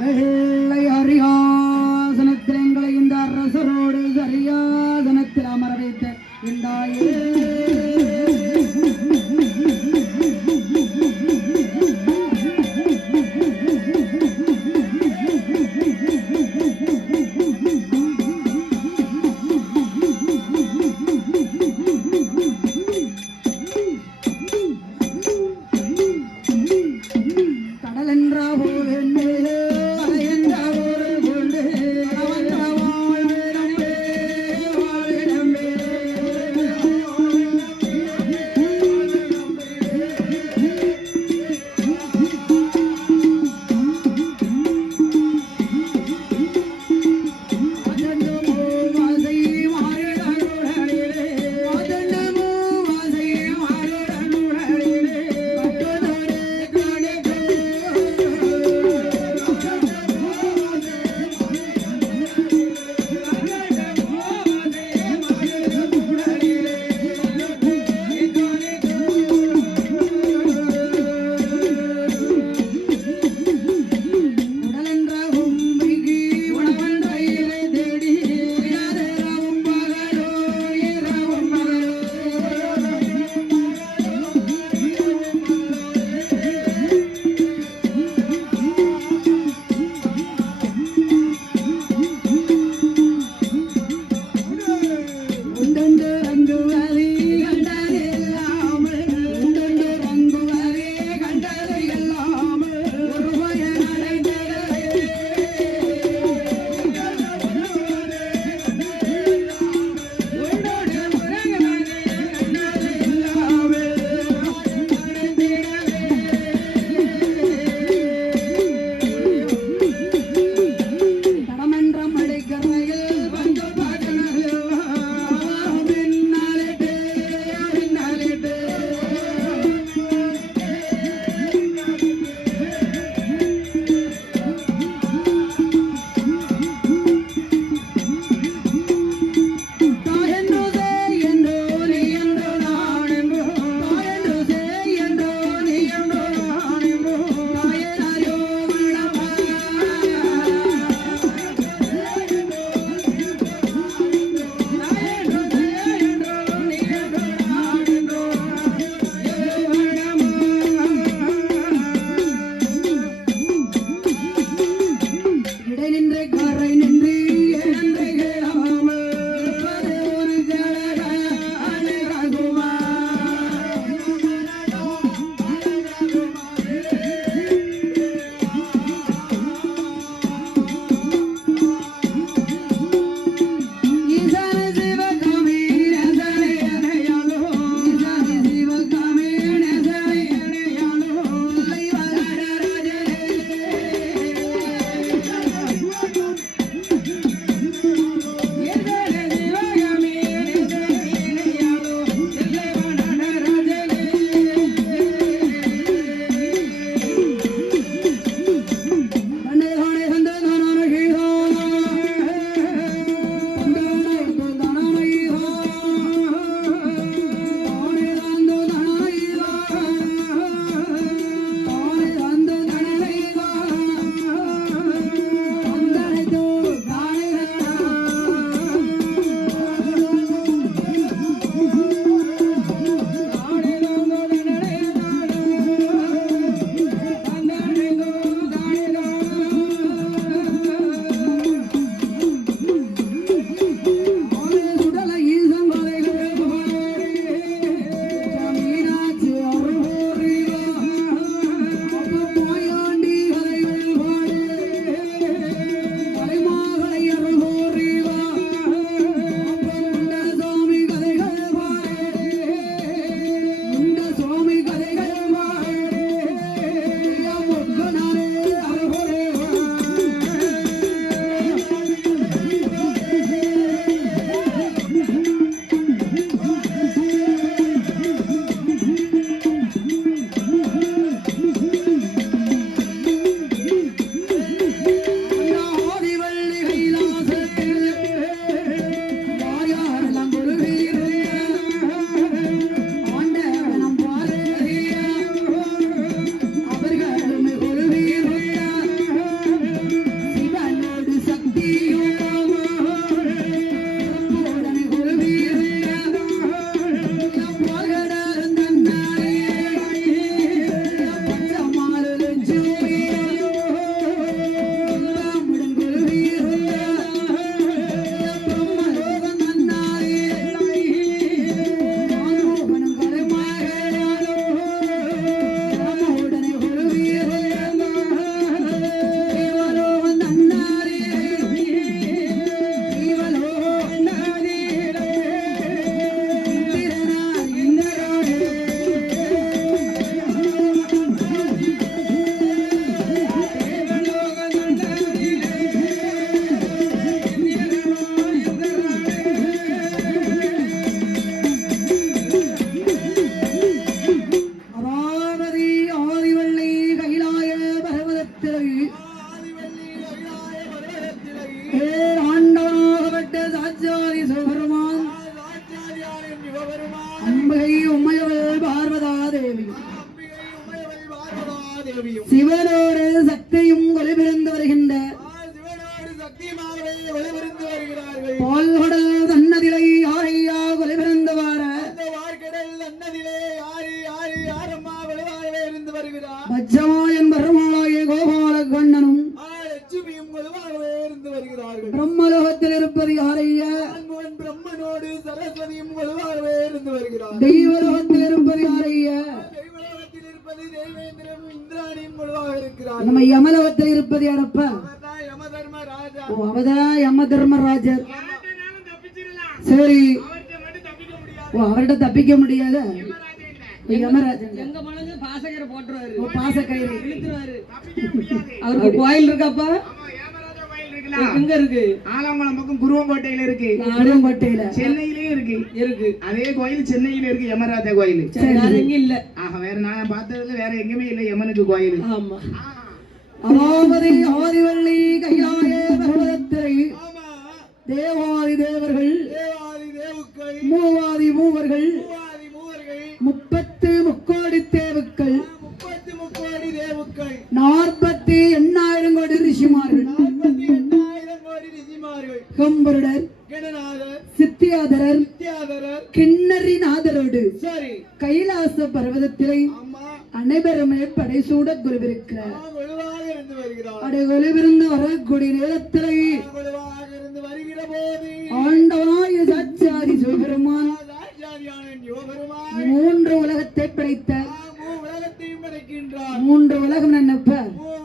வெள்ளை அரியாசனத்தில் எங்களை இந்த அரசரோடு சரியாசனத்தில் அமர வைத்த இந்த கடல் என்றா போல் சிவனோடு சக்தியும் ஒளிபிறந்து வருகின்ற சிவனோடு சக்தியுமாகவே ஒளிபுரிந்து வருகிறார்கள். பால்கடல் தன்னதிலை யாரையா ஒளிபிறந்து வார அந்த வார்கடல் அன்னதிலே யாரம்மா வலுவாகவே இருந்து வருகிறார். பச்சமாயன் பெருமாளாய கோபால கண்ணனும் லட்சுமியும் வலுவாகவே இருந்து வருகிறார்கள். பிரம்மலோகத்தில் இருப்பது யாரையா ஆண்மகன் பிரம்மனோடு சரஸ்வதியும் வலுவாகவே இருந்து வருகிறார். தெய்வலோகத்தில் இருப்பது யாரையா தெய்வலோகத்தில் இருப்பது தெய்வேந்திரன் இந்திராணியும் வலுவாக இருக்கிறார். நம்ம யமலோகத்தில் இருப்பது யாரப்பா அவர்தான் யமதர்மராஜா. ஓ அவதான் யம தர்மராஜர் சரி ஓ அவர்கிட்ட தப்பிக்க முடியாத யமராஜன் எங்க மனது பாசகரை போட்டுருவாரு ஓ பாசக்கயிறு இழுத்துருவாரு அவருக்கு கோயில் இருக்காப்பா எங்க இருக்கு ஆலங்குளம் பக்கம் குருவங்கோட்டையில இருக்கு. ஆலங்கோட்டையில சென்னையிலயும் இருக்கு. இருக்கு அதே கோயில் சென்னையில இருக்கு யமராஜா கோயில். வேற எங்கயும் இல்ல ஆக வேற நான் பார்த்ததுல வேற எங்கேயுமே இல்ல யமனுக்கு கோயில். ஆமா அமாவதி ஆதிவள்ளி கைலாய பர்வதத்திரை ஆமா தேவாதி தேவர்கள் தேவாதி தேவுக்கள் மூவாதி மூவர்கள் மூவாதி மூவர்கள் 30 முக்கோடி தேவுக்கள் 30 முக்கோடி தேவுக்கள் 48,000 கோடி ரிஷிமார்கள் 48,000 கோடி ரிஷிமார்கள் கம்பருடர் கணநாதர் சித்தியாதரர் வித்யாதரர் கிண்ணறிநாதரோடு சரி கைலாச பர்வதத்திலே அம்மா அனைவருமே படைசூட குருவிருக்கிறார் வலுவாக இருந்து வருகிறார். அடை குருவிருந்து வரக்கூடிய நேரத்திலே வலுவாக இருந்து வருகிற போது ஆண்டவனாய சாட்சாதி சிவபெருமான் ராஜாதியான யோகருமாய் 3 உலகத்தை படைத்த உலகத்தையும் படைக்கின்றார். 3 உலகம் என்னப்ப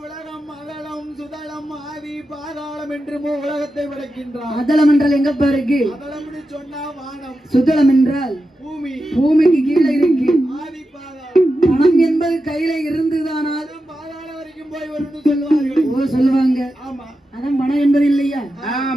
உலகம் அதளம் சுதளம் ஆதி பாதாளம் என்று உலகத்தை படைக்கின்றார். அதளம் என்றால் எங்க பாருக்கு அதளம் சொன்னா வானம், சுதளம் என்றால் பூமி, பூமிக்கு கீழே இருக்கு ஆதி பாதாளம். பணம் என்பது கையில இருந்துதானால் பாதாளம் வரைக்கும் போய் வரும்னு சொல்லுவார்கள். ஓ சொல்லுவாங்க ஆமா அதான் பணம் என்பது இல்லையா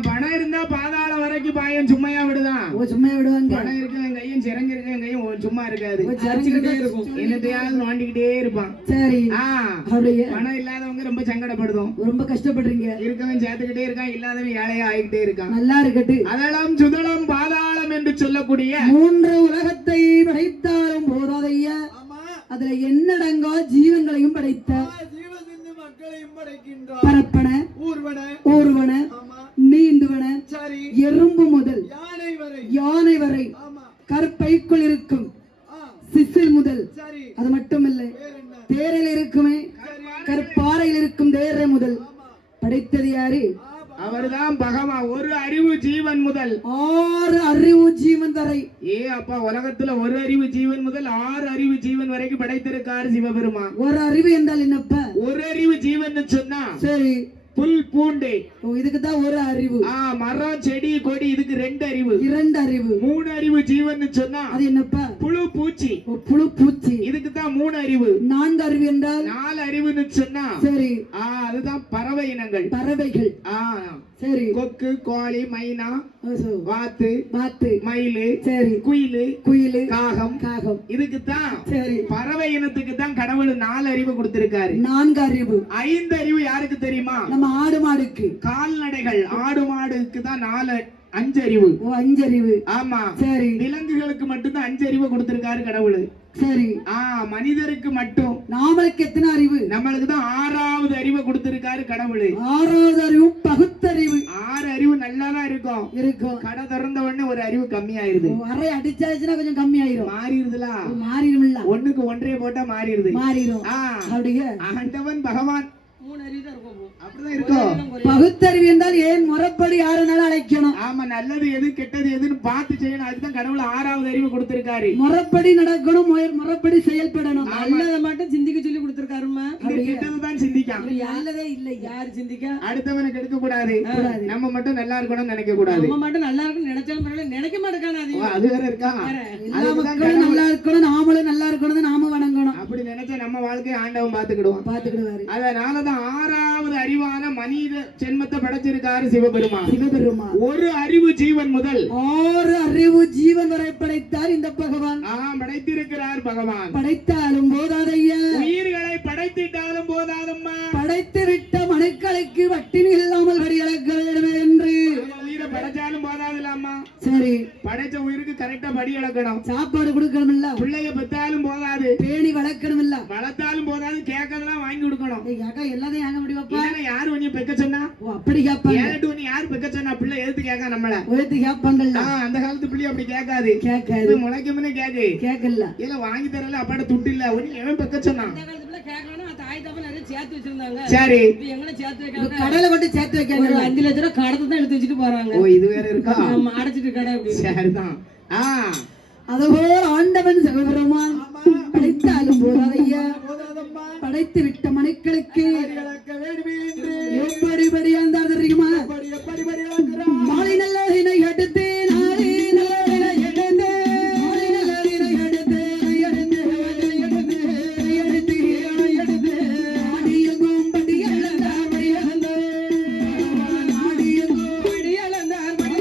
பணம் இருந்தா பாதாளம் வரைக்கும் பாயம் சும்மையா விடுதான். ஓ சும்மா விடுவாங்க பணம் இருக்கு என் கையும் சிறங்கு இருக்கு என் கையும் சும்மா இருக்காது. அரைச்சுக்கிட்டே இருக்கும் என்னத்தையாவது நோண்டிக்கிட்டே இருப்பான். சரி அப்படியே பணம் இல்லாதவங்க ரொம்ப சங்கடப்படுதும். ரொம்ப கஷ்டப்படுறீங்க இருக்கவன் சேர்த்துக்கிட்டே இருக்கான், இல்லாதவன் ஏழையா ஆகிக்கிட்டே இருக்கான். நல்லா இருக்கட்டு அதெல்லாம் சுதளம் பாதாளம் என்று சொல்லக்கூடிய 3 உலகத்தை படைத்தாலும் போதாதையா அதுல என்னடங்கா ஜீவன்களையும் படைத்த ஜீவசிந்து மக்களையும் படைக்கின்றார். பரப்பன ஊர்வன ஊர்வன நீந்துவன சரி எறும்பு முதல் யானை வரை ஆமா கற்பைக்குள் இருக்கும் சிசில் முதல் சரி அது மட்டுமில்லை தேரில் இருக்குமே கற்பாறையில் இருக்கும் தேரை முதல் படைத்தது யாரு அவர்தான் பகவான். ஒரு அறிவு ஜீவன் முதல் 6 அறிவு ஜீவன் வரை அப்பா உலகத்துல ஒரு அறிவு ஜீவன் முதல் 6 அறிவு ஜீவன் வரைக்கும் படைத்திருக்காரு சிவபெருமான். ஒரு அறிவு என்றால் என்னப்ப ஒரு அறிவு ஜீவன் சொன்னா சரி புல் பூண்டு இதுக்கு தான் ஒரு அறிவு மரம் செடி கொடி இதுக்கு 2 அறிவு 2 அறிவு 3 அறிவு ஜீவன் சொன்னா அது என்னப்பா புழு பூச்சி புழு பூச்சி இதுக்கு தான் 3 அறிவு 4 அறிவு என்றால் 4 அறிவுன்னு சொன்னா சரி அதுதான் பறவை இனங்கள் பறவைகள் சரி கொக்கு கோழி மைனா வாத்து வாத்து மயிலு சரி குயிலு குயிலு காகம் காகம் இதுக்கு தான் சரி பறவை இனத்துக்கு தான் கடவுள் 4 அறிவு கொடுத்திருக்காரு. 4 அறிவு 5 அறிவு யாருக்கு தெரியுமா? நம்ம ஆடு மாடுக்கு கால்நடைகள் ஆடு மாடுக்கு தான் 5 அறிவு. 5 அறிவு ஆமா சரி விலங்குகளுக்கு மட்டும்தான் 5 அறிவு கொடுத்திருக்காரு கடவுள். சரி மனிதருக்கு மட்டும் நாமளுக்கு எத்தனை அறிவு? நம்மளுக்கு தான் 6வது அறிவை கொடுத்திருக்காரு கடவுள். 6வது அறிவு பகுத்தறிவு. 6 அறிவு நல்லாதான் இருக்கும். கடை திறந்த உடனே ஒரு அறிவு கம்மியாயிருது. அரை அடிச்சாச்சுன்னா கொஞ்சம் கம்மி ஆயிரும். மாறிடுதுல மாறிடும்ல. 1க்கு 1.5 போட்டா மாறிடுது. மாறிடும். அப்படியே ஆண்டவன் பகவான் 3 அறிவு தான் இருக்கும். அப்படிதான் இருக்கும். பகுத்தறிவு என்றால் ஏன் முறைப்படி யாருனாலும் அழைக்கணும். ஆமா நல்லது எது கெட்டது எதுன்னு பார்த்து செய்யணும். அதுதான் கடவுள் 6வது அறிவு கொடுத்திருக்காரு. முறைப்படி நடக்கணும், முறைப்படி செயல்படணும். நல்லதை மட்டும் சிந்திக்க சொல்லி கொடுத்திருக்காருமா. கெட்டதுதான் சிந்திக்கான். நல்லதே இல்ல யாரு சிந்திக்க. அடுத்தவனை கெடுக்க கூடாது. நம்ம மட்டும் நல்லா இருக்கணும்னு நினைக்க கூடாது. நம்ம மட்டும் நல்லா இருக்கணும் நினைச்சாலும் பரவாயில்ல, நினைக்க மாட்டேங்கானே. அது வேற இருக்கா? எல்லா மக்களும் நல்லா இருக்கணும், நாமளும் நல்லா இருக்கணும், நாம வணங்கணும். அப்படி நினைச்சா நம்ம வாழ்க்கையை ஆண்டவன் பாத்துக்கிடுவாரு. அதனாலதான் 6வது அறிவான மனித ஜென்மத்தை படைச்சிருக்காரு சிவபெருமான். ஒரு அறிவு ஜீவன் முதல் 6 அறிவு ஜீவன் வரை படைத்தார் இந்த பகவான். படைத்திருக்கிறார் பகவான். படைத்தாலும் போதாதையா, உயிர்களை படைத்திட்டாலும் போதாதம்மா. படைத்து விட்ட மனுக்களுக்கு வட்டினி இல்லாமல் வரி அளக்க வேண்டும் என்று. உயிரை படைச்சாலும் போதாதுலாமா. சரி படைச்ச உயிருக்கு கரெக்டா படி அளக்கணும், சாப்பாடு கொடுக்கணும் இல்ல, பிள்ளைய பெத்தாலும் போதாது, பேணி வளர்க்கணும் இல்ல, வளர்த்தாலும் போதாது, கேட்கறதெல்லாம் வாங்கி கொடுக்கணும். ஏக்கா எல்லாத்தையும் ஏங்க முடியுமாப்பா? யாரு உன்னைய பெக்க சொன்னா? ஓ அப்படி கேட்பாங்க. ஏன்ட்டு உன்னை யாரு பெக்க சொன்னா? பிள்ளை எதுக்கு கேட்க நம்மள உயர்த்து கேட்பாங்கல்ல. அந்த காலத்து பிள்ளை அப்படி கேட்காது, கேட்காது, முளைக்கும்னு கேக்கு கேட்கல. இல்ல வாங்கி தரல அப்பாட்ட துட்டு இல்ல, உன்னை எவன் பெக்க சொன்னான்? இந்த காலத்துல கேட்கலன்னா தாய் தப்ப நிறைய சேர்த்து வச்சிருந்தாங்க. சரி, இப்ப எங்கன சேர்த்து வைக்காங்க? கடையில கொண்டு சேர்த்து வைக்காங்க. ஒரு 5 லட்சம் ரூபாய் கடத்தை தான் எடுத்து வச்சுட்டு போறாங்க. ஓ இது வேற இருக்கா? நம்ம அடைச்சிட்டு கடை அப்படி. சரிதான். அதுபோல் ஆண்டவன் சிவபெருமான் படைத்தாலும் போதாதையா, படைத்து விட்ட மனுக்களுக்கு எப்படி படியாந்தார் தெரியுமா? மாலை நல்ல இணை எடுத்து நாளை நல்ல இணை எடுத்து மாலை நல்ல இணை எடுத்து எடுத்து நாடியங்கும் படி அளந்தார் படி அளந்தார் நாடியங்கும் படி அளந்தார் படி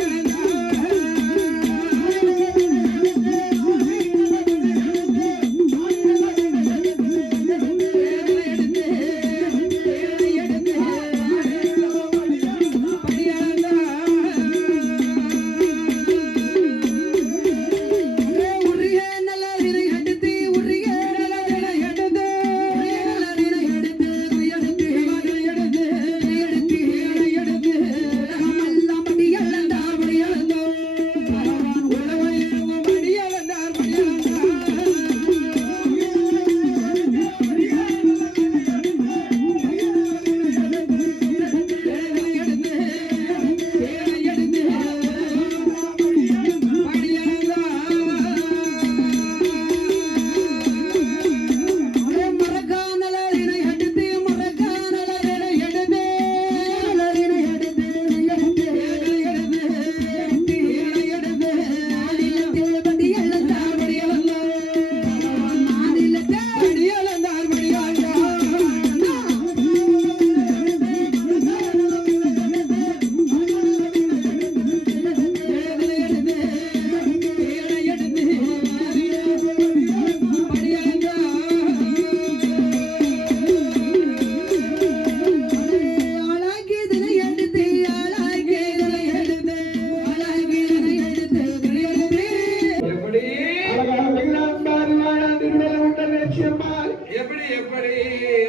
எப்படி எப்படி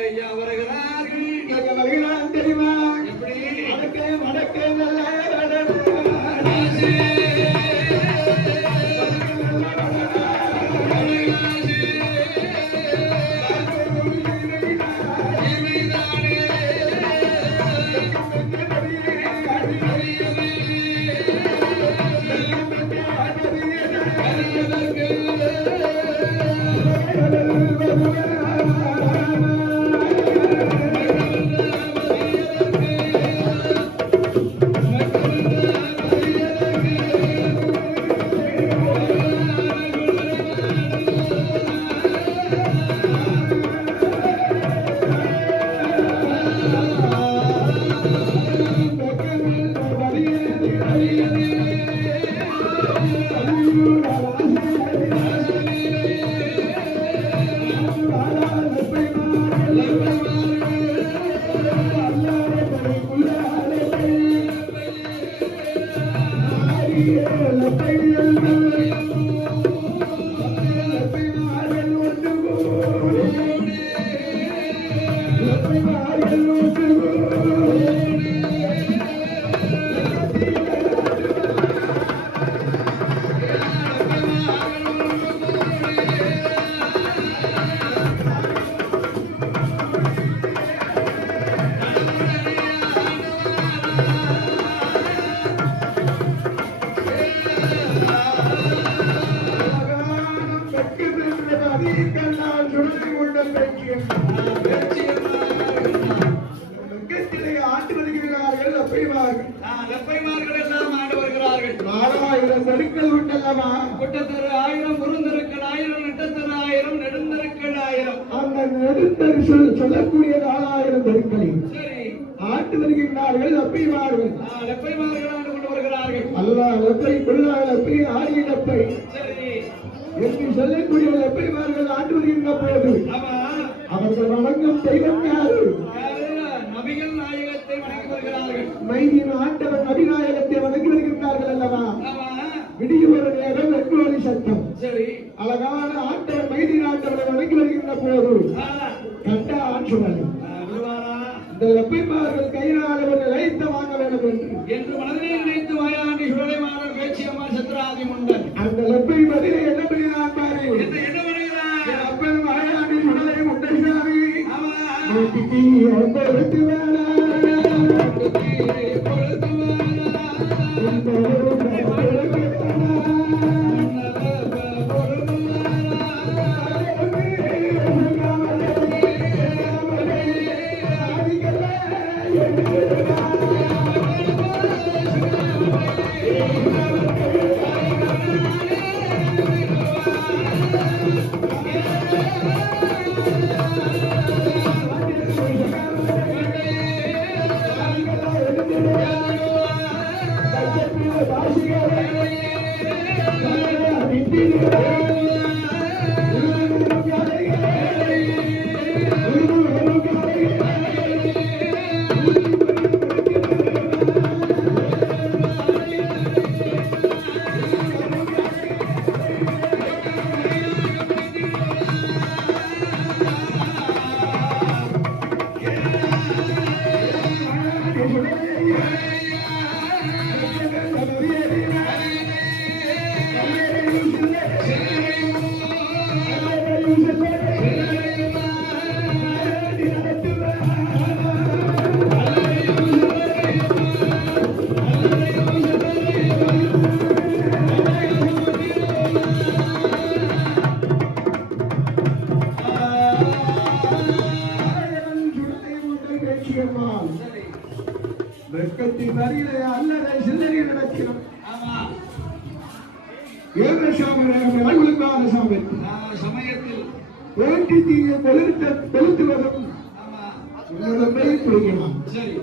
ஐயா வருகிறார்கள் தெரியுமா? எப்படி வடக்கே நல்ல ஆண்டு வருகிறார்கள் லப்பைமார்கள் எல்லாம் ஆண்டு வருகிறார்கள். 4000 நெடுக்கல் உண்டல்லவா? குட்டத்தரு 1000 குறுந்தருக்கள் 1000 நெட்டத்தரு 1000 நெடுந்தருக்கள் 1000. அந்த நெடுந்தரு சொல்லக்கூடிய 4000 நெடுக்களை சரி ஆண்டு வருகிறார்கள் லப்பைமார்கள். லப்பைமார்கள் ஆண்டு கொண்டு வருகிறார்கள். அல்லாஹ் லப்பை குல்லாஹ் லப்பை ஆடி லப்பை சரி என்று சொல்லக்கூடிய லப்பைமார்கள் ஆண்டு வருகின்ற போது அவர்கள் வணங்கும் தெய்வம் யாரு? நபிகள் நாயகத்தை வணங்கி வருகிறார்கள். மைதியின் ஆண்டவன் நபிநாயகத்தை வணங்கி வருகிறார்கள் அல்லவா? விடிய ஒரு சத்தம். சரி. அழகான ஆண்டவர் மைதி ஆண்டவரை வணங்கி வருகின்ற போது கண்ட ஆற்றுவன் விடுவாரா? இந்த லப்பைமார்கள் கையினால் ஒரு லைத்த வாங்க வேண்டும் என்று மனதிலே நினைத்து வாயாண்டி சுடலைமாறன் பேச்சியம்மா சத்ராதி முண்டன் அந்த லப்பை பதிலை என்ன பண்ணினான் பாரு. என்ன பண்ணுகிறார்? அப்பன் வாயாண்டி சுடலை முண்டசாமி ஆமா. நோட்டிக்கு அன்படுத்து வேணா வெட்கத்தின் வரியிலே அல்லதை சில்லறை நடக்கிறோம். ஏழு சமயத்தில் வேண்டி தீய கொளுத்துவதும் புரிகிறான். சரி.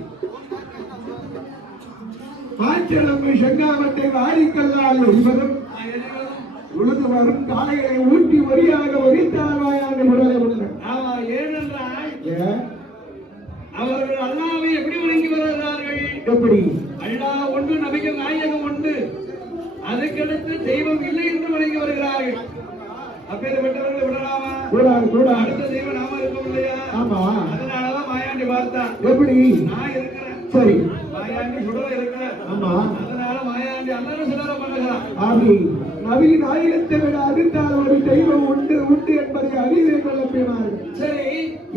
ஆற்றலம்மை செங்காமத்தை வாரிக்கல்லால் என்பதும் உழுது வரும் காலையை ஊட்டி வரியாக ஒரித்தால் வாயாக விடலை. ஆமா. ஏனென்றால் அவர்கள் அல்லாவை எப்படி வணங்கி வருகிறார்கள்? எப்படி? அல்லாஹ் ஒன்று, நபிகள் நாயகம் ஒன்று, அதுக்கடுத்து தெய்வம் இல்லை என்று வணங்கி வருகிறார்கள். அப்பேற்பட்டவர்களை விடலாமா? கூட அடுத்த தெய்வம் நாம இருக்கோம் இல்லையா? ஆமா. அதனாலதான் மாயாண்டி பார்த்தா. எப்படி? நான் இருக்கிறேன். சரி. மாயாண்டி சுடல இருக்கிறேன். ஆமா. அதனால மாயாண்டி அண்ணன் சுடல பண்ணுகிறான். ஆமி. நபி நாயகத்தை விட அடுத்தால் ஒரு தெய்வம் உண்டு உண்டு என்பதை அறிவை கொள்ளப்பினார்கள். சரி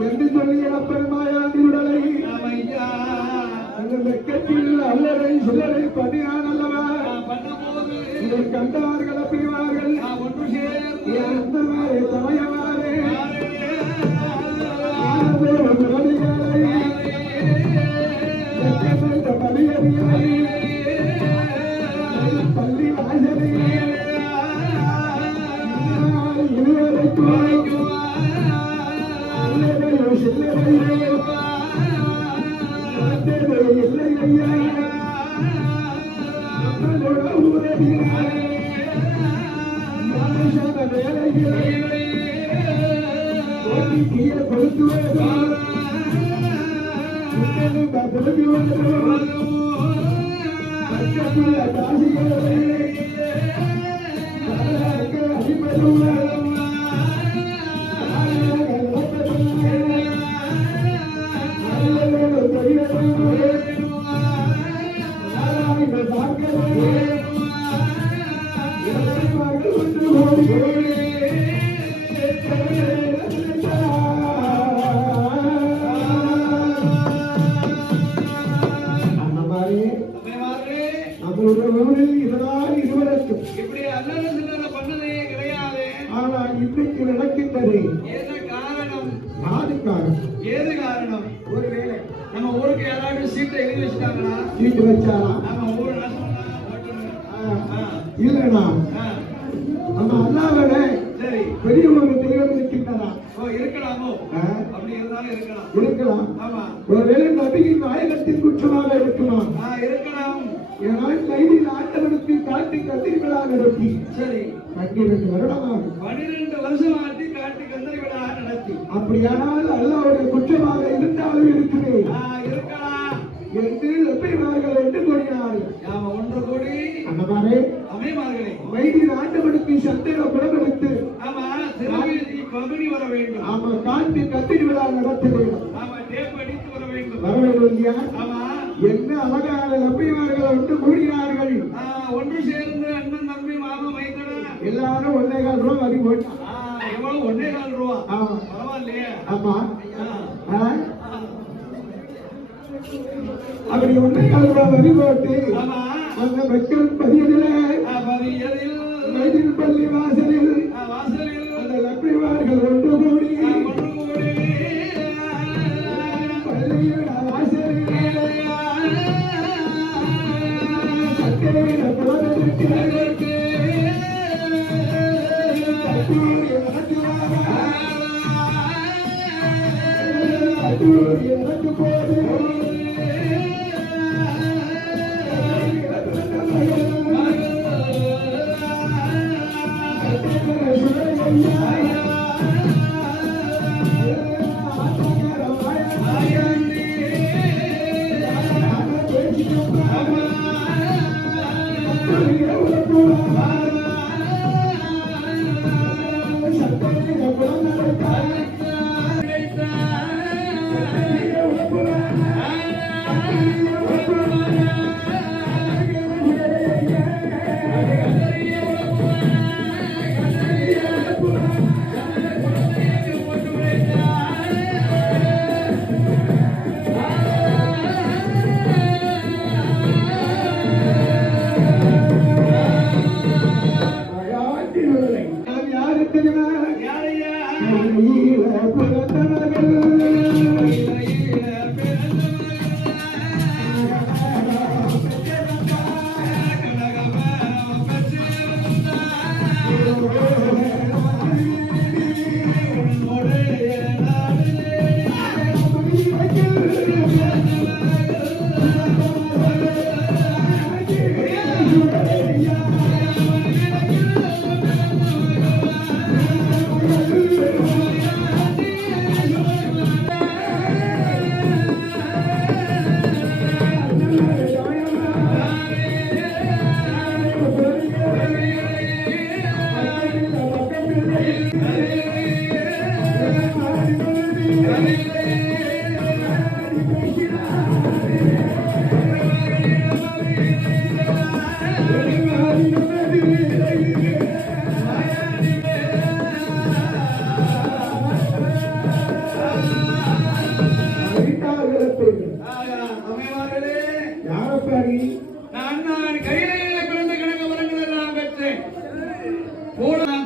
என்று சொல்லி அப்பன் மாயாண்டி விடலை அந்த வெக்கத்தில் அல்லறை சிலரை பண்ணினான் அல்லவா? பண்ணும்போது இதை கண்டார்கள் அப்படிவார்கள். ஒன்று சேர்ந்து எந்தவாறே சமயவாறே பள்ளி வாசலே இப்படி அல்லது சில்லற பண்ணதே கிடையாது. ஆனால் இன்றைக்கு நடக்கின்றது. என்ன காரணம்? ஏது காரணம்? ஒருவேளை நம்ம ஊருக்கு யாராவது சீட்டை எழுதி வச்சுட்டாங்களா? சீட்டு வச்சாரா? நம்ம ஊர் இல்லைண்ணா நம்ம அல்லாவன சரி பெரிய ஒரு தெய்வம் இருக்கின்றதா? இருக்கலாமோ? அப்படி இருந்தாலும் இருக்கலாம். இருக்கலாம். ஆமா. ஒருவேளை நபியின் நாயகத்தின் குற்றமாக இருக்கலாம். இருக்கலாம். ஏனால் கைதில் ஆண்டவனுக்கு காட்டி கத்திரிகளாக நடத்தி சரி 12 வருடமாக 12 வருஷம் ஆட்டி காட்டி கத்திரிகளாக நடத்தி அப்படியானால் அல்லாவுடைய குற்றமாக இருந்தாலும் இருக்கிறேன் இருக்கலாம் என்று எப்படிவார்கள் என்று கூறினார்கள். நாம ஒன்று கூடி அந்தமாரே அமைமார்களே மைதின் ஆண்டவனுக்கு ஆண்டு கத்திரி விழா நடத்த வேண்டும். ஆமா, டேப் அடித்து வர வேண்டும். வர வேண்டும் இல்லையா? ஆமா, என்ன அழகான லப்பைமார்கள் ஒன்று கூடினார்கள். ஒன்று சேர்ந்து அண்ணன் தம்பி மாமா மைத்தனா எல்லாரும் 1.25 ரூபா வரி போட்டான். எவ்வளவு 1.25 ரூபா? ஆமா, பரவாயில்லையே. ஆமா. அப்படி 1.25 ரூபா வரி போட்டு ஆமா, அந்த மக்கள் பதியதில் மைதில் பள்ளி வாசலில் அந்த லப்பைமார்கள் ஒன்று கூடி பள்ளியோட வாசலில் சட்டையில போவதற்கு எனக்கு போது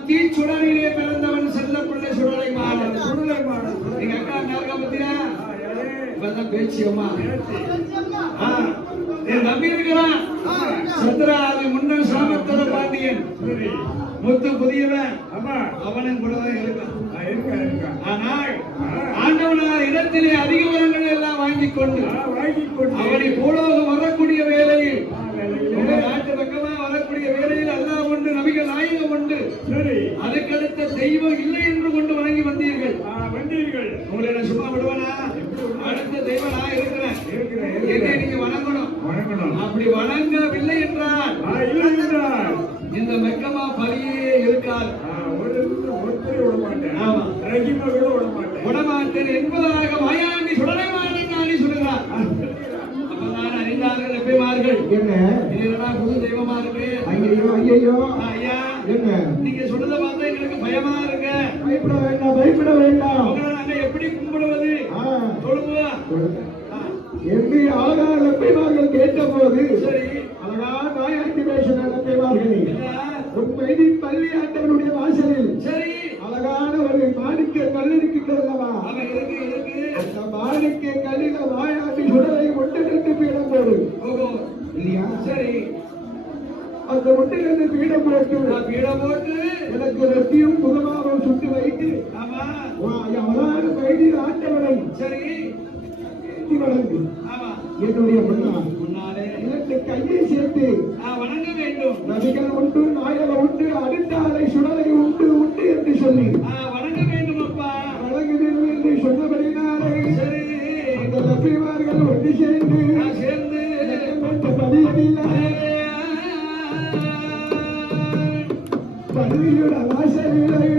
தீச்சுடரிலே பிறந்தவன் செல்லப்பிள்ளை சுடலை மாடன். எங்க அக்கா நார்கா பத்தியா இப்பதான் பேச்சியம்மா என் நம்பி இருக்கிறான். சத்ராதி முன்னன் சாமத்தர பாண்டியன் முத்து புதியவன் அவனும் கூடதான் இருக்கான். ஆனால் ஆண்டவனார் இடத்திலே அதிக வரங்கள் எல்லாம் வாங்கிக் கொண்டு அவனை பூலோகம் வரக்கூடிய வேளையில் நாட்டு பக்கமா வரக்கூடிய வேளையில் அல்லாஹ் உண்டு, நபிகள் நாயகம் உண்டு, அதுக்கடுத்த தெய்வம் இல்லை என்று கொண்டு வணங்கி வந்தீர்கள். உங்களை நான் சும்மா விடுவேனா? அடுத்த தெய்வம் நான் இருக்கிறேன், என்னை நீங்க வணங்கணும். அப்படி வணங்கவில்லை என்றால் இந்த மெக்கமா பலியே இருக்காது. விடமாட்டேன் என்பதாக மாயாண்டி சுடலை மாடன் நாடி சொல்லுகிறார். அப்பதான் அறிந்தார்கள் எப்பமார்கள் என்ன புது தெய்வமா இருக்கு. ஐயோ ஐயா, நீங்க சொல்றத பார்த்தா எங்களுக்கு பயமா இருக்கு. பயப்பட வேண்டாம், பயப்பட வேண்டாம். உங்களை நாங்க எப்படி கும்பிடுவது? சொல்லுவா என்று அழகான லப்பைமார்கள் கேட்ட போது, சரி அழகான நாயாண்டி பேசின லப்பைமார்களே, உண்மைதி பள்ளி ஆண்டவனுடைய வாசலில் சரி அழகான ஒரு மாணிக்க கல் இருக்கின்றதல்லவா, அந்த மாணிக்க கல்லில வாயாண்டி சுடலை ஒன்றிலிருந்து பீடம் போடு இல்லையா? சரி அந்த ஒன்றிலிருந்து பீடம் போட்டு எனக்கு ரத்தியும் புதமாவும் சுட்டு வைத்து அழகான பயிரி ஆண்டவனை சரி வணங்கு. என்னுடைய முன்னாலே எனக்கு கையை சேர்த்து வணங்க வேண்டும். நதிகள் உண்டு, நாயகம் உண்டு, அடுத்தாலை சுடலை உண்டு உண்டு என்று சொல்லி வணங்க வேண்டும். அப்பா வணங்க வேண்டும் என்று சொன்னபடினாலே சரி அந்த லப்பைமார்கள் ஒன்று சேர்ந்து பள்ளியோட வாசலிலே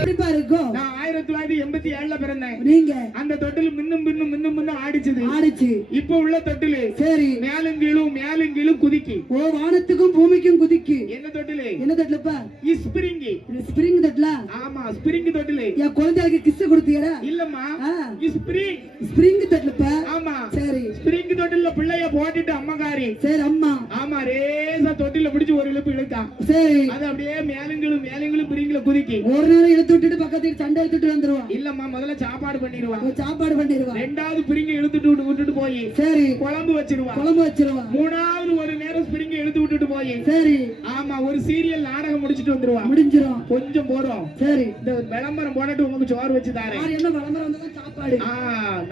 எப்படிப்பா இருக்கும்? நான் 1987ல பிறந்தேன். நீங்க அந்த தொட்டில் மின்னும் பின்னும் மின்னும் பின்னும் ஆடிச்சது. ஆடிச்சு. இப்ப உள்ள தொட்டிலு சரி. மேலும் கீழும் குதிக்கி. ஓ, வானத்துக்கும் பூமிக்கும் குதிக்கு. என்ன தொட்டிலு? என்ன தட்டுலப்பா? ஸ்பிரிங். ஸ்பிரிங் தட்டலா? ஆமா, ஸ்பிரிங் தொட்டிலு. என் குழந்தைகளுக்கு கிஸ் கொடுத்தியடா? இல்லம்மா, ஸ்பிரிங். ஸ்பிரிங் தட்டலப்பா? ஆமா, சரி. ஸ்பிரிங் தொட்டில பிள்ளைய போட்டுட்டு அம்மகாரி. சரி அம்மா. ஆமா, ரேசா தொட்டில பிடிச்சு ஒரு இழுப்பு இழுத்தா. சரி. அது அப்படியே மேலும் கீழும் பிரிங்கில குதிக்கி. ஒரு நேரம் இழுத்து விட்டுட்டு பக்கத்துக்கு சண்டை எடுத்துட்டு வந்துருவான். இல்லம்மா, முதல்ல சாப்பாடு பண்ணிடுவான். சாப்பாடு பண்ணிடுவான். ரெண்டாவது பிரிங்க இழுத்துட்டு விட்டுட்டு போய் சரி குழம்பு வச்சிருவான். குழம்பு வச்சிருவான். மூணாவது ஒரு நேரம் ஸ்பிரிங்க இழுத்து விட்டுட்டு போய் சரி. ஆமா, ஒரு சீரியல் நாடகம் முடிச்சிட்டு வந்துருவான். முடிஞ்சிரும். கொஞ்சம் போறோம். சரி. இந்த விளம்பரம் போட்டுட்டு உங்களுக்கு சோறு வச்சு தாரேன். யார் என்ன விளம்பரம் வந்தா சாப்பாடு.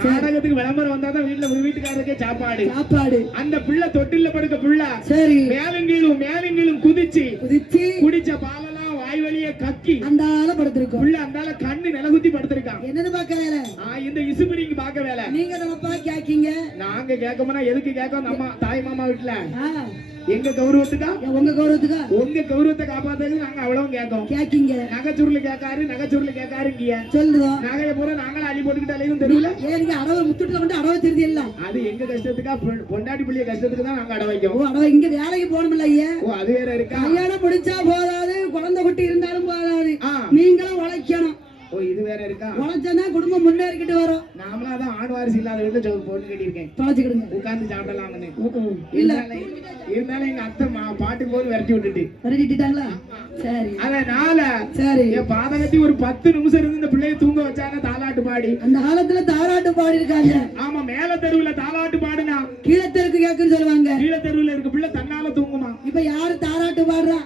நாடகத்துக்கு விளம்பரம் வந்தாதான் வீட்டுக்காரருக்கே சாப்பாடு. சாப்பாடு. அந்த பிள்ளை தொட்டில படுக்க பிள்ளை. சரி. மேலும் கீழும் குதிச்சு குதிச்சு குடிச்ச பாலெல்லாம் வாய் வழியே கக்கி அந்த ஆள படுத்திருக்கோம். பிள்ளை அந்தால கண்ணு நிலகுத்தி படுத்திருக்கான். என்னது பாக்க வேலை? இந்த இசுபிரிங்க பாக்க வேலை. நீங்க நம்மப்பா கேக்கீங்க. நாங்க கேட்கோம்னா எதுக்கு கேட்க? நம்ம தாய் மாமா வீட்டுல ஆ, எங்க கௌரவத்துக்கா? உங்க கௌரவத்துக்கா? உங்க கௌரவத்தை காப்பாத்துறதுக்கு நாங்க அவ்வளவு கேட்கோம். கேக்கீங்க. நகைச்சுருள் கேட்காருங்க. சொல்றோம். நகைய பூரா நாங்களும் அள்ளி போட்டுக்கிட்டு அலையும் தெரியல. ஏன் நீங்க அடவை முத்துட்டுல கொண்டு அடவை திருதி இல்ல? அது எங்க கஷ்டத்துக்கா? பொண்டாட்டி பிள்ளைய கஷ்டத்துக்கு தான் நாங்க அட வைக்கோம். ஓ, அடவை இங்க வேலைக்கு போகணும்ல ஐயா? ஓ, அது வேற இருக்கா? கல்யாணம் முடிச்சா போதாது, குழந்தை குட்டி இருந்தாலும் போதாது. ஆ. நீங்களும் உழைக்கணும். ஓ, இது வேற இருக்கா? உழைச்சாதான் குடும்பம் முன்னேறிக்கிட்டு வரும். நாமளா தான் ஆண் வாரிசு இல்லாத வீட்டுல பொண்ணு கட்டியிருக்கேன். தொலைச்சுக்கிடுங்க. உட்கார்ந்து சாப்பிடலாம்னு. இல்ல. இருந்தாலும் எங்க அத்தை பாட்டுக்கு போது விரட்டி விட்டுட்டு. விரட்டிட்டாங்களா? சரி. அதனால சரி. என் பாதகத்தி ஒரு 10 நிமிஷம் இருந்து இந்த பிள்ளைய தூங்க வச்சாங்க தாலாட்டு பாடி. அந்த காலத்துல தாராட்டு பாடி இருக்காங்க. ஆமா, மேல தெருவுல தாலாட்டு பாடுனா கீழத்தருக்கு கேக்குன்னு சொல்லுவாங்க. கீழ தெருவுல இருக்க பிள்ளை தன்னால தூங்குமா. இப்ப யாரு தாராட்டு பாடுறா?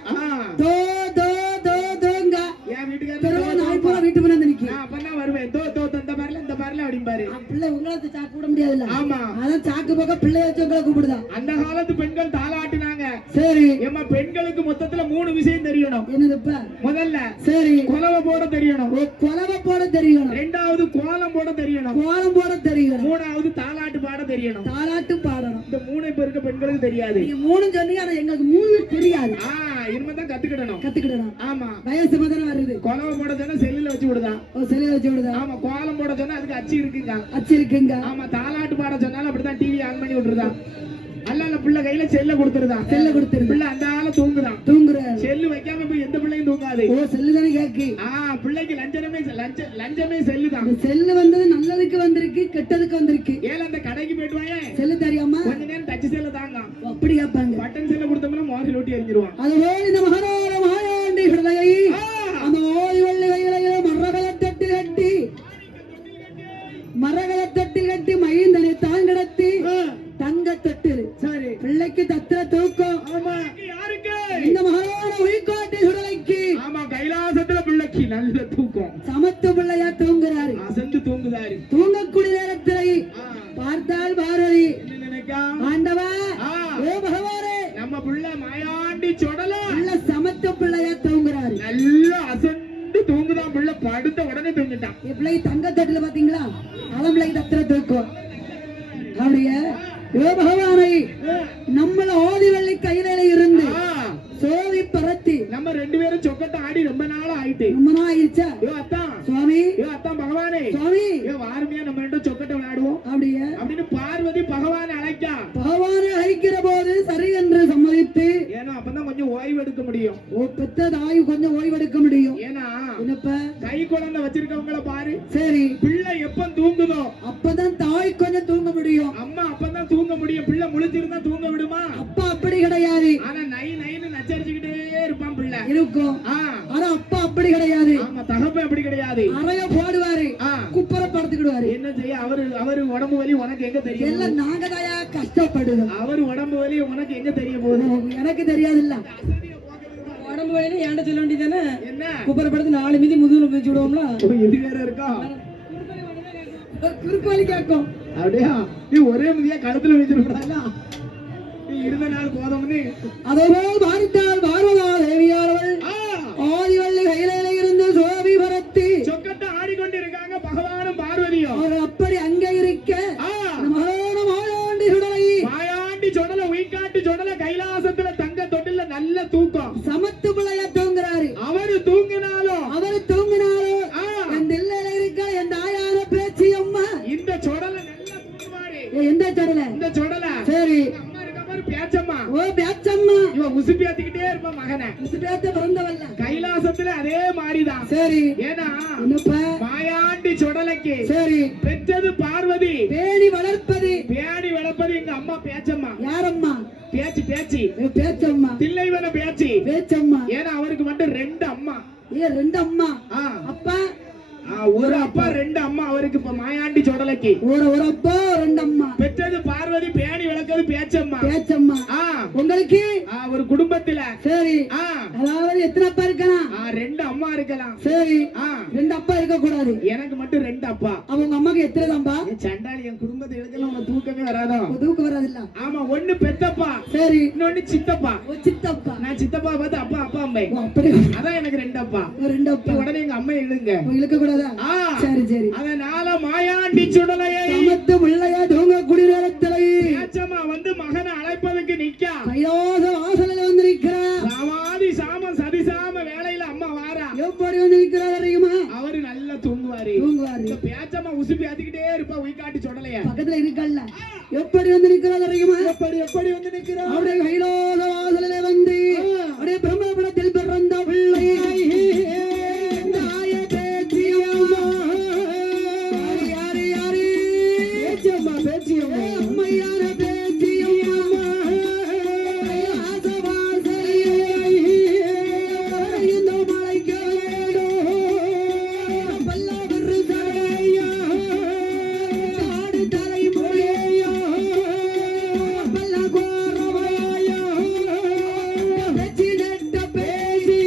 தோ தோ தோ தோங்க. என் வீட்டுக்காரர் தெருவா நாய் போல வீட்டு முன்னாடி நிக்கி. நான் அப்பதான் வருவேன். தோ தோ இந்த மாதிரில அப்படிம்பாரு. பிள்ளை உங்களை சாக்கு கூட முடியாதுல்ல? ஆமா, அதான் சாக்கு போக பிள்ளைய வச்சு உங்களை கூப்பிடுதான். அந்த காலத்து பெண்கள் தாலாட்டுனாங்க. சரி. ஏமா, பெண்களுக்கு மொத்தத்துல 3 விஷயம் தெரியணும். என்னதுப்பா? முதல்ல சரி. குலவை போட தெரியணும். கொலவை போட தெரியணும். ரெண்டாவது கோலம் போட தெரியணும். கோலம் போட தெரியணும். மூணாவது தாலாட்டு பாட தெரியணும். தாலாட்டு பாடணும். இந்த 3 இப்ப இருக்க பெண்களுக்கு தெரியாது. நீங்க 3 சொன்னீங்க, ஆனா எங்களுக்கு 3 தெரியாது. இனிமேதான் கத்துக்கிடணும். கத்துக்கிடணும். ஆமா, வயசு மதன வருது. குலவை போட சொன்னா செல்லுல வச்சு விடுதான். ஓ, செல்ல வச்சு விடுதா? ஆமா, கோலம் போட சொன்னா அதுக்கு அச்சு இருக்குங்க. அச்சு இருக்குங்க. ஆமா, தாலாட்டு பாட சொன்னாலும் அப்படிதான் டிவி ஆன் பண்ணி விட்டுருதான். அல்ல பிள்ளை கையில செல்ல கொடுத்துருதான். செல்ல கொடுத்துரு. பிள்ளை அந்த ஆள தூங்குதான். தூங்குற. செல்லு வைக்காம போய் எந்த பிள்ளையும் தூங்காது. ஓ, செல்லு தானே கேக்கு. பிள்ளைக்கு லஞ்சமே செல்லுதான். இந்த செல்லு வந்தது நல்லதுக்கு வந்திருக்கு, கெட்டதுக்கு வந்திருக்கு. ஏல அந்த கடைக்கு போயிட்டு வாங்க. செல்லு தெரியாமா? கொஞ்ச நேரம் டச் செல்ல தாங்க. அப்படி கேட்பாங்க. பட்டன் செல்ல கொடுத்தோம்னா மோசல் ஓட்டி எரிஞ்சிருவான். அதுபோல் இந்த மகனோர மாயாண்டி ஹிருதயை அந்த ஓய்வள்ளி வயலையில மரகலத்தட்டில் கட்டி மைந்தனை தான் கிடத்தி தங்கத்தட்டில். சரி. பிள்ளைக்கு தத்திர தூக்கம். ஆமா. யாருக்கு? இந்த மகனோர உயிர்காட்டி சுடலைக்கு. ஆமா, கைலாசத்துல பிள்ளைக்கு நல்ல தூக்கம். சமத்து பிள்ளையா தூங்குறாரு. அசந்து தூங்குதாரு. தூங்க ஐயா ஆண்டவா ஆ. ஓ பகவானே நம்ம புள்ள மாயாண்டி சொடல நல்ல சமத்த பிள்ளையா தூங்குறாரு. நல்லா அசந்து தூங்குதான் புள்ள, படுத்த உடனே தூங்கிட்டான். என் பிள்ளை தங்க தட்டுல பாத்தீங்களா, அவன் பிள்ளை தத்திர தூக்கும் அப்படியே. ஓ பகவானை நம்மள ஆதிவள்ளி கையில இருந்து ஆ, சோதி பரத்தி நம்ம ரெண்டு பேரும் சொக்கட்ட ஆடி ரொம்ப நாள் ஆயிட்டு. ரொம்ப நாள் ஆயிடுச்சா அத்தான் சுவாமி, அத்தான் பகவானே சுவாமி வாரமையா நம்ம ரெண்டும் சொக்கட்ட விளையாடுவோம் அப்படியே அப்படின்னு பார்வதி பகவானை அழைக்கா. பகவானை அழைக்கிற போது சரி என்று சம்மதித்து, ஏன்னா அப்பதான் கொஞ்சம் ஓய்வு எடுக்க முடியும். ஓ பெத்த தாய் கொஞ்சம் ஓய்வெடுக்க முடியும். ஏன்னா என்னப்ப கை குழந்தை வச்சிருக்கவங்கள பாரு, சரி பிள்ளை எப்ப தூங்குதோ அப்பதான் தாய் கொஞ்சம் தூங்க முடியும். அம்மா அப்பதான் தூங்க முடியும். பிள்ளை முழிச்சிருந்தா தூங்க விடுமா? அப்பா அப்படி கிடையாது, ஆனா நை நைன்னு நச்சரிச்சுக்கிட்டே இருப்பான் பிள்ளை. இருக்கும். ஆ, ஆனா அப்பா அப்படி கிடையாது, ஆமா தகப்பன் அப்படி கிடையாது. அறைய போடுவாரு, ஆ, குப்பர படுத்துக்கிடுவாரு. என்ன செய்ய, அவரு உடம்பு வலி உனக்கு எங்க தெரியும்? எல்லாம் நாங்க தாயா கஷ்டப்படுது. அவரு உடம்பு வலி உனக்கு எங்க தெரிய போகுது? எனக்கு தெரியாதுல்ல. உடம்பு வலின்னு ஏன்ட சொல்ல வேண்டியதானே? என்ன குப்பரப்படுத்து 4 மீதி முதுகுல போய் விடுவோம்ல. இது வேற இருக்கா? குறுக்கு வலி கேட்கும். அப்படியா? நீ ஒரே மதியா கழுத்துல வச்சிருக்கூடாதா? நீ இருந்த நாள் போதும்னு. அதேபோல் பாரித்தாள் பார்வதா தேவியானவள் ஆதிவள்ளி கையில இருந்து சோபி பரத்தி சொக்கட்ட ஆடிக்கொண்டிருக்காங்க பகவானும் பார்வதியும். அவர் அப்படி அங்கே இருக்க ஆ, மகோன மாயாண்டி சுடலை மாயாண்டி சொடல உயிக்காட்டு சொடல கைலாசத்துல தங்க தொட்டில நல்ல தூக்கம். சமத்து பிள்ளைய தூங்குறாரு. அவரு தூங்கினாலும் அவர் தூங்கினாலும் ஆ, என் தில்லையில இருக்க என் தாயான பேச்சு அம்மா. இந்த சொடல நல்லா தூங்குவாரு. எந்த சடல? இந்த சொடல சரி. அம்மா இருக்க மாதிரி பேச்சம்மா. ஓ பேச்சம்மா இவன் உசுப்பி ஏத்திக்கிட்டே இருப்பான் மகனை. பேத்த பிறந்தவல்ல. கைலாசத்துல அதே மாதிரிதான். சரி ஏன்னா என்னப்பா? மாயாண்டி சொடலைக்கு சரி பெற்றது பார்வதி, பேணி வளர்ப்பது பேணி வளர்ப்பது எங்க அம்மா பேச்சம்மா. யாரம்மா? பேச்சு பேச்சு பேச்சம்மா. தில்லைவன பேச்சு. பேச்சம்மா. ஏன்னா அவருக்கு மட்டும் 2 அம்மா. ஏ 2 அம்மா. ஆ, அப்பா ஒரு அப்பா 2 அம்மா அவருக்கு. இப்ப மாயாண்டி சொடலைக்கு ஒரு அப்பா 2 அம்மா. பெற்றது பார்வதி, பேணி வளர்க்கிறது பேச்சம்மா. பேச்சம்மா. ஆ, உங்களுக்கு ஒரு குடும்பத்துல சரி ஆ, அதாவது எத்தனை அப்பா இருக்கலாம்? 2 அம்மா இருக்கலாம். சரி ஆ, 2 அப்பா இருக்க கூடாது. எனக்கு மட்டும் 2 அப்பா. அவங்க அம்மாக்கு எத்தனை தான்பா? சண்டாளி என் குடும்பத்தை எடுக்கலாம் உனக்கு தூக்கமே வராதோ? தூக்கு வராதுல்ல. ஆமா, 1 பெத்தப்பா, சரி இன்னொன்னு சித்தப்பா. ஓ சித்தப்பா. நான் சித்தப்பா பார்த்து அப்பா அப்பா அம்மை. ஓ அப்படி அதான் எனக்கு 2 அப்பா. 2 அப்பா. உடனே எங்க அம்மா எழுங்க. இழுக்க கூடாதா? ஆ, சரி சரி. அதனால மாயாண்டி சுடலையை சமத்து பிள்ளையா தூங்கக்கூடிய நேரத்திலே பேச்சம்மா வந்து மகனை அழைப்பதற்கு நிக்கா. கைலாச வாசலில் வந்து நிற்கிறார். சாமாதி சாமம் சதிசாம வேலையில அம்மா வாரா. எப்படி வந்து நிற்கிறார் தெரியுமா? அவரு நல்லா தூங்குவாரு. தூங்குவாரு. இந்த பேச்சம்மா உசுப்பி ஏத்திக்கிட்டே இருப்பா உயிக்காட்டி சுடலைய. பக்கத்துல இருக்கல்ல. எப்படி வந்து நிற்கிறார் தெரியுமா? எப்படி வந்து நிக்கிறா? அப்படியே கைலாச வாசலிலே வந்து அப்படியே பிரம்மபுரத்தில் பிறந்த பிள்ளை தாய பேச்சியம்மா. யாரு யாரு? பேச்சியம்மா. பேச்சியம்மா. அம்மையார பேச்சியம்மா. கைலாச வாசலிலே இந்த மலைக்கு வேணும் பல்லாவரு சடையா காடு தலைமுறையா பல்லகோரவையா பேச்சி நட்ட பேசி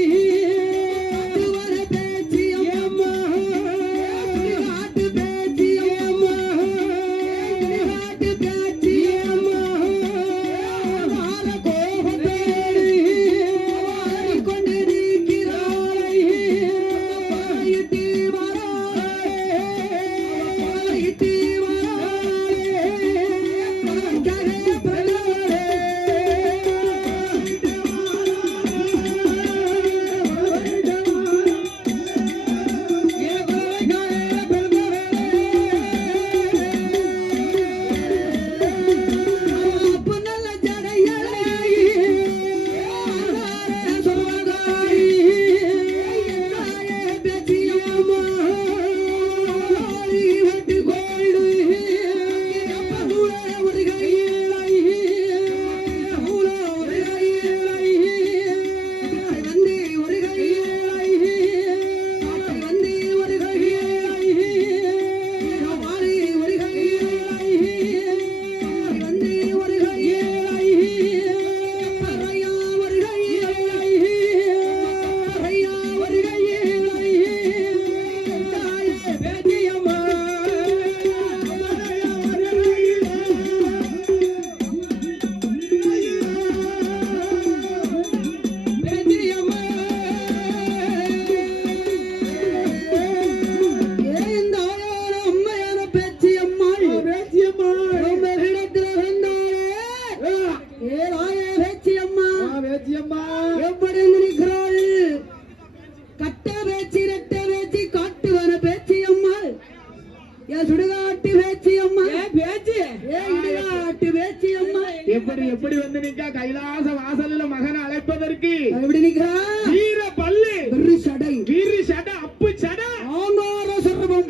ஏன் சுடுகாட்டு வேச்சி அம்மா பேச்சு இடுகாட்டு வேச்சி அம்மா எப்படி வந்து நிக்கா கைலாச வாசல்ல மகனை அழைப்பதற்கு எப்படி நிக்கிறா வீர பல்லு ஒரு சடை வீர சட அப்பு சட ஆங்கார சர்வம்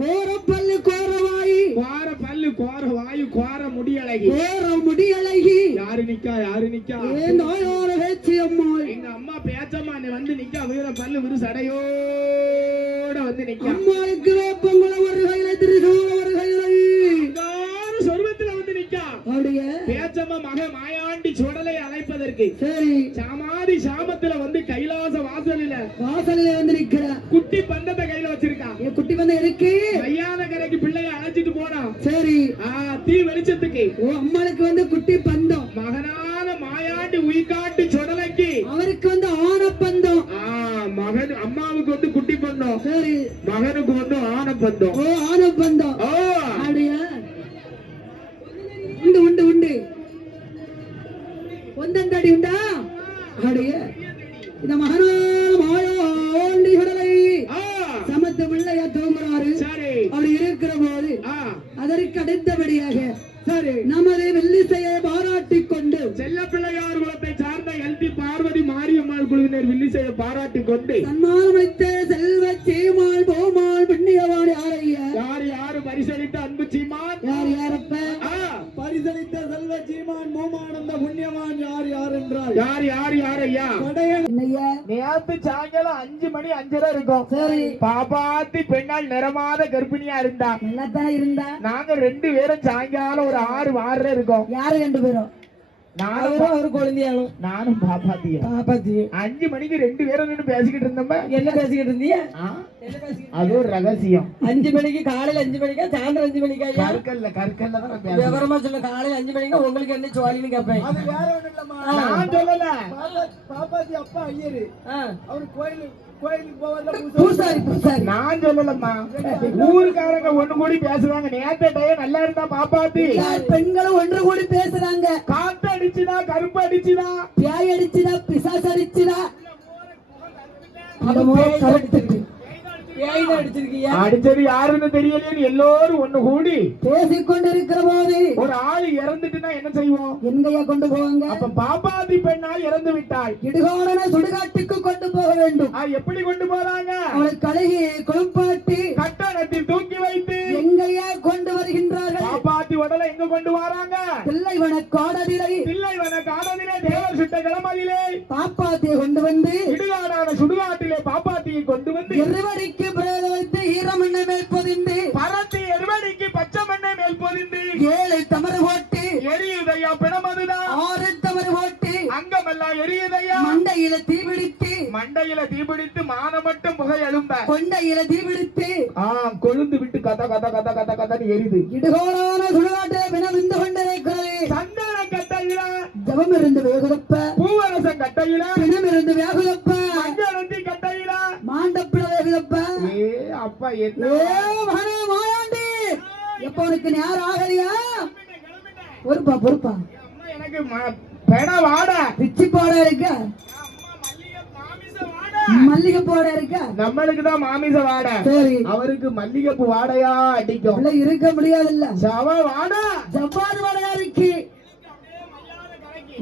கோர பல்லு கோரவாயி கோர பல்லு கோர வாயு கோர முடியழகி கோர முடியழகி யாரு நிக்கா ஏன் நாயார வேச்சி அம்மா எங்க அம்மா பேச்சம்மா நீ வந்து நிக்கா வீர பல்லு விரு சடையோட வந்து நிக்கா அம்மாவுக்கு வேப்பங்குள ஒரு கையில திருசூல ஒரு கையில சொர்வத்துல வந்து நிக்கா அப்படியே பேச்சம்மா மக மாயாண்டி சுடலை அழைப்பதற்கு சரி சமாதி சாமத்துல வந்து கைலாச வாசல்ல வந்து நிக்கிற குட்டி பந்தத்தை கையில வச்சிருக்கா என் குட்டி வந்து இருக்கு மையான கரைக்கு பிள்ளைய அழைச்சிட்டு போனான் சரி தீ வெளிச்சத்துக்கு ஓ அம்மாளுக்கு வந்து குட்டி பந்தம் மகனான மாயாண்டி உயிர்காட்டு சுடலைக்கு அவருக்கு வந்து ஆன பந்தம் மகன் அம்மாவுக்கு வந்து குட்டி பந்தம் சரி மகனுக்கு வந்து ஆன பந்தம் ஓ ஆன பந்தம் அப்படியா உண்டு உண்டு உண்டு ஒந்தந்தடி உண்டா அப்படியே இந்த மகனான மாயாண்டி சுடலை சமத்து பிள்ளையா தூங்குறாரு அப்படி இருக்கிற போது அதற்கு அடுத்தபடியாக சரி நமது வெள்ளிசையை பாராட்டிக் கொண்டு செல்ல பிள்ளையார் குலத்தை சார்ந்த எல்பி பார்வதி மாரியம்மாள் குழுவினர் வில்லிசையை பாராட்டிக் கொண்டு சன்மானமைத்த செல்வ சீமாள் போமாள் பின்னியவான் யாரையா யாரு பரிசளித்த அன்பு சீமான் யாரப்ப பரிசளித்த செல்வ சீமான் மோமானந்த புண்ணியவான் யார் என்றால் யார் ஐயா என்னையா நேத்து சாயங்காலம் 5 மணி 5:30 இருக்கும் சரி பாப்பாத்தி பெண்ணால் நிறமாத கர்ப்பிணியா இருந்தா நல்லாத்தானே இருந்தா நாங்க 2 பேரும் சாயங்காலம் ஒரு 6:30 இருக்கோம் யாரு 2 பேரும் நானும் ஒரு குழந்தையாலும் நானும் பாப்பாத்தியும் 5 மணிக்கு 2 பேரும் நின்று பேசிக்கிட்டு இருந்தோம். என்ன பேசிக்கிட்டு இருந்தீங்க அது ஒரு ரகசியம். 5 மணிக்கு காலையில 5 மணிக்கா சாயந்தரம் 5 மணிக்கா கற்கல்ல தான் விவரமா சொல்ல காலையில 5 மணிக்கா உங்களுக்கு என்ன சுவாலின்னு கேட்பேன். அது வேற ஒண்ணும் இல்லம்மா. நான் சொல்லல. பாப்பாத்தி அப்பா ஐயரு அவர் கோயிலுக்கு போவதா பூசாரி நான் சொல்லலம்மா. ஊருக்காரங்க ஒண்ணு கூடி பேசுவாங்க. நேத்த டயம் நல்லா இருந்தா பாப்பாத்தி பெண்களும் ஒன்று கூடி பேசுறாங்க. காத்து அடிச்சுதா கருப்பு அடிச்சுதா பேய் அடிச்சுதா பிசாசு அடிச்சுதா அடிச்சது யாருன்னு தெரியலையே. எல்லோரும் ஒண்ணு கூடி பேசிக்கொண்டிருக்கிற போது ஒரு ஆள் இறந்துட்டுனா என்ன செய்வோம்? எங்கயா கொண்டு போவாங்க? அப்ப பாப்பாத்தி பெண்ணால் இறந்து விட்டாள். இடுகாடன சுடுகாட்டுக்கு கொண்டு போக வேண்டும். எப்படி கொண்டு போறாங்க? அவளை கழுகி குளிப்பாட்டி கட்டணத்தில் தூக்கி வைத்து எங்கயா கொண்டு வருகின்றார்கள்? பாப்பாத்தி உடலை எங்க கொண்டு வராங்க? பிள்ளைவன காடதிலை தேவர் சுட்ட கிளமதிலே பாப்பாத்தியை கொண்டு வந்து இடுகாடான சுடுகாட்டிலே பாப்பாத்தியை கொண்டு வந்து எருவடிக்கு பிரேத வைத்து ஈரமண்ணை மேல் பொதிந்து பரத்தி எருவடிக்கு பச்சை மண்ணை மேல் பொதிந்து 7 தமறு போட்டு எரியுதையா பிணமதுதான் 6 தமறு போட்டு அங்கமெல்லாம் எரியுதையா மண்டையில தீபிடித்து மானம் மட்டும் புகை எழும்ப கொண்டையில தீபிடித்து கொழுந்து விட்டு கத எரிது. இடுகோடான சுடுகாட்டில பிணவிந்து கொண்டிருக்கிறது. சந்தன கட்டையில ஜபம் இருந்து வேகுதப்ப பூவரசம் கட்டையில பிணம் இருந்து வேகுதப்ப மஞ்சளந்தி கட்டையில மாண்டப்பிட வேகுதப்ப அப்பா மாயாண்டி எப்ப உனக்கு நேரம் ஆகலையா? பொறுப்பா எனக்கு பெண வாட பிச்சி போட இருக்க மல்லிகை போட இருக்க. நம்மளுக்கு தான் மாமிச வாட. சரி அவருக்கு மல்லிகைப்பூ வாடையா அடிக்கும். இருக்க முடியாதுல்ல. சவ வாட ஜவ்வாது வாடையா இருக்கு.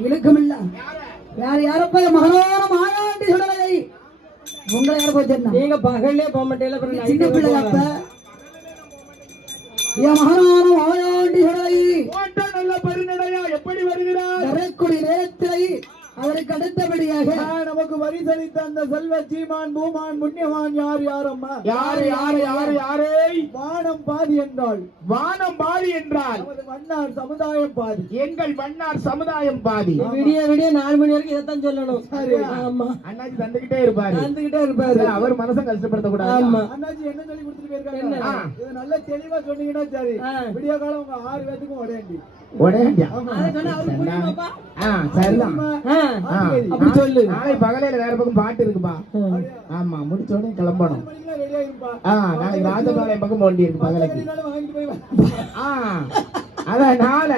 இழுக்குமில்ல. யாரப்ப மகனான மாயாண்டி சுடலை உங்களை யார போச்சா? நீங்க பகல்லே போக மாட்டேல. சின்ன பிள்ளைப்ப என் மகனான மாயாண்டி சுடலை நல்ல பெருநடையா எப்படி வருகிறார்? வரக்கூடிய நேரத்தை அதற்கு அடுத்தபடியாக நமக்கு வரி செலுத்த அந்த செல்வ சீமான் பூமான் புண்ணியவான் யார் அம்மா? யாரு வானம் பாதி என்றால் மன்னார் சமுதாயம் பாதி. எங்கள் மன்னார் சமுதாயம் பாதி. விடிய 4 மணி வரைக்கும் இதைத்தான் சொல்லணும். ஆமா அண்ணாச்சி தந்துகிட்டே இருப்பாரு. அவர் மனசை கஷ்டப்படுத்த கூடாது. அண்ணாச்சி என்ன சொல்லி கொடுத்துட்டு போயிருக்காங்க? இது நல்ல தெளிவா சொன்னீங்கன்னா சரி. விடிய காலம் உங்க 6 பேத்துக்கும் உடையாண்டி. நாளை பகலையில வேற பக்கம் பாட்டு இருக்குப்பா. ஆமா முடிச்சோடனே கிளம்பணும். நாளைக்கு ராஜபாளையம் பக்கம் போண்டி இருக்கு பகலைக்கு. அதனால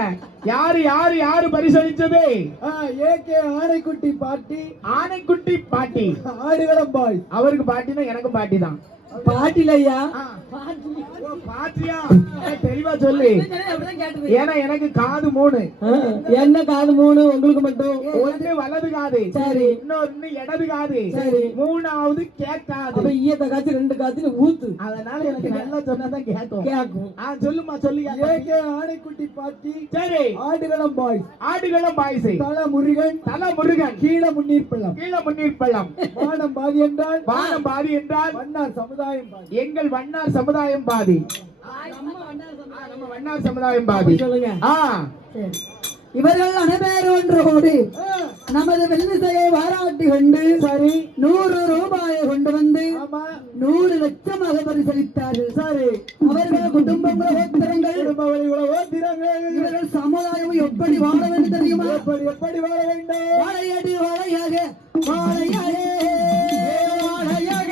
யாரு பரிசளிச்சது? ஆனைக்குட்டி பாட்டி ஆடுகளம் பாய். அவருக்கு பாட்டினா எனக்கும் பாட்டி தான். பாட்டில ஐயா ஓ, பாத்தியா? தெளிவா சொல்லு. ஏன்னா எனக்கு காது 3. என்ன காது 3 உங்களுக்கு மட்டும்? ஒண்ணு வலது காது, சரி. இன்னொன்னு இடது காது, சரி. மூணாவது கேட்காது. அப்ப ஈயத்த காய்ச்சி 2 காய்ச்சி ஊத்து. அதனால எனக்கு நல்லா சொன்னாதான் கேட்கும். கேக்கும். சொல்லுமா சொல்லு. ஆணைக்குட்டி பாட்டி, சரி. ஆடுகளம் பாய், ஆடுகளம் பாய்ஸ், தல முருகன், தல முருகன், கீழ முன்னீர் பள்ளம், கீழ முன்னீர் பள்ளம், வானம் பாதி என்றால் வானம் பாதி என்றால் வண்ணார் சமுதாயம் பாதி. எங்கள் வண்ணார் சமுதாயம் பாதி. நம்ம வண்ணார் சமுதாயம் பாதி. சொல்லுங்க. சரி. இவர்கள் அனைவரும் ஒன்றோடு நமது வெள்ளிசையை பாராட்டி கொண்டு சரி 100 ரூபாயை கொண்டு வந்து 100 லட்சமாக பரிசளித்தார்கள். சரி. அவர்கள் குடும்பம் உலகோத்திரங்கள், இவர்கள் சமுதாயம் எப்படி வாழ வேண்டும் தெரியுமா? எப்படி வாழ வேண்டும்? வாழையடி வாழையாக, வாழையாக, வாழையாக.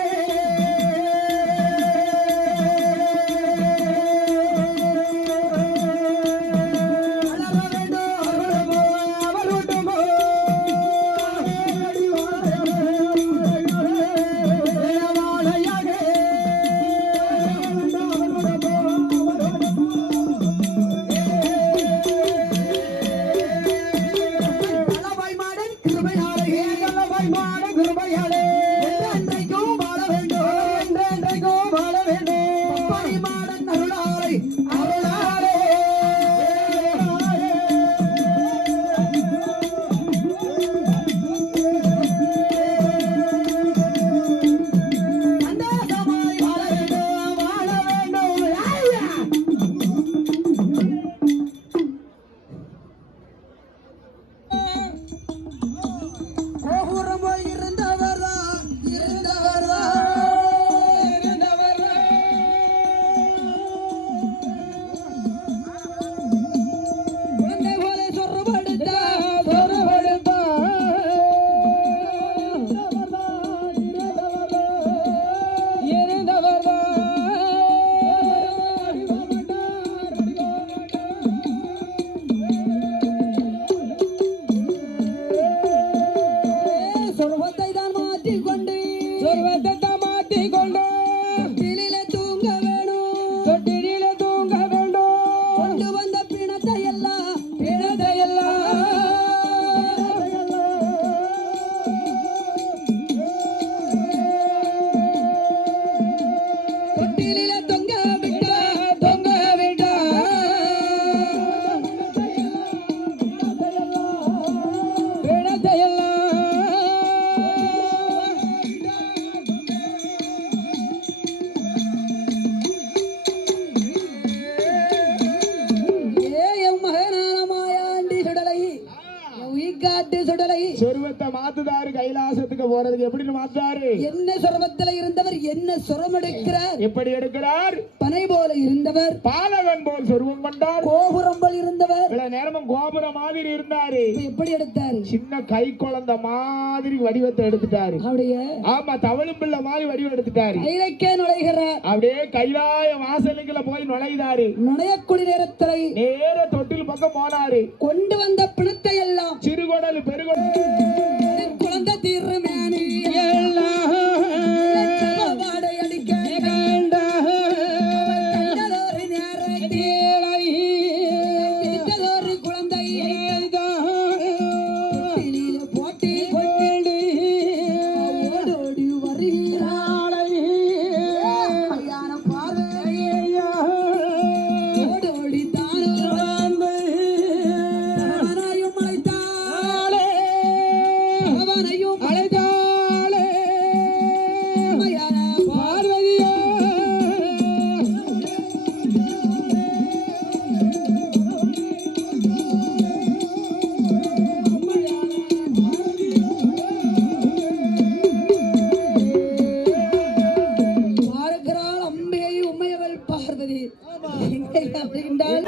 சொர்வத்தை மாத்துதாரு. கைலாசத்துக்கு போறதுக்கு எப்படி மாத்துதாரு? என்ன சொர்வத்தில் இருந்தவர் என்ன சொரம் எடுக்கிறார்? எப்படி எடுக்கிறார்? பனை போல இருந்தவர் பாலகன் போல் சொருவம் கொண்டார். கோபுரம் போல் இருந்தவர் நேரமும் கோபுரம் மாதிரி இருந்தாரு. எப்படி எடுத்தாரு? சின்ன கை குழந்தை மாதிரி வடிவத்தை எடுத்துட்டாரு. அப்படியே ஆமா, தவளும் பிள்ளை மாதிரி வடிவம் எடுத்துட்டாரு. கைலைக்கே நுழைகிறார். அப்படியே கைலாய வாசலுக்குள்ள போய் நுழைந்தாரு. நுழையக்கூடிய நேரத்தில் நேர தொட்டில் பக்கம் போனாரு. கொண்டு வந்த பிணத்தை எல்லாம் சிறுகுடல் பெருகுடல் குழந்தை தீர்மேனி வாடை அடிக்க குழந்தை போட்டி ஓடோடி வருகிறாளை பார்வையா ஓடோடி தானும் அழைத்தாளே அவனையும் அழைத்தாளே பார்வதியா பார்க்கிறாள் அம்பிகை உமையவள் பார்வதி அப்படின்றால்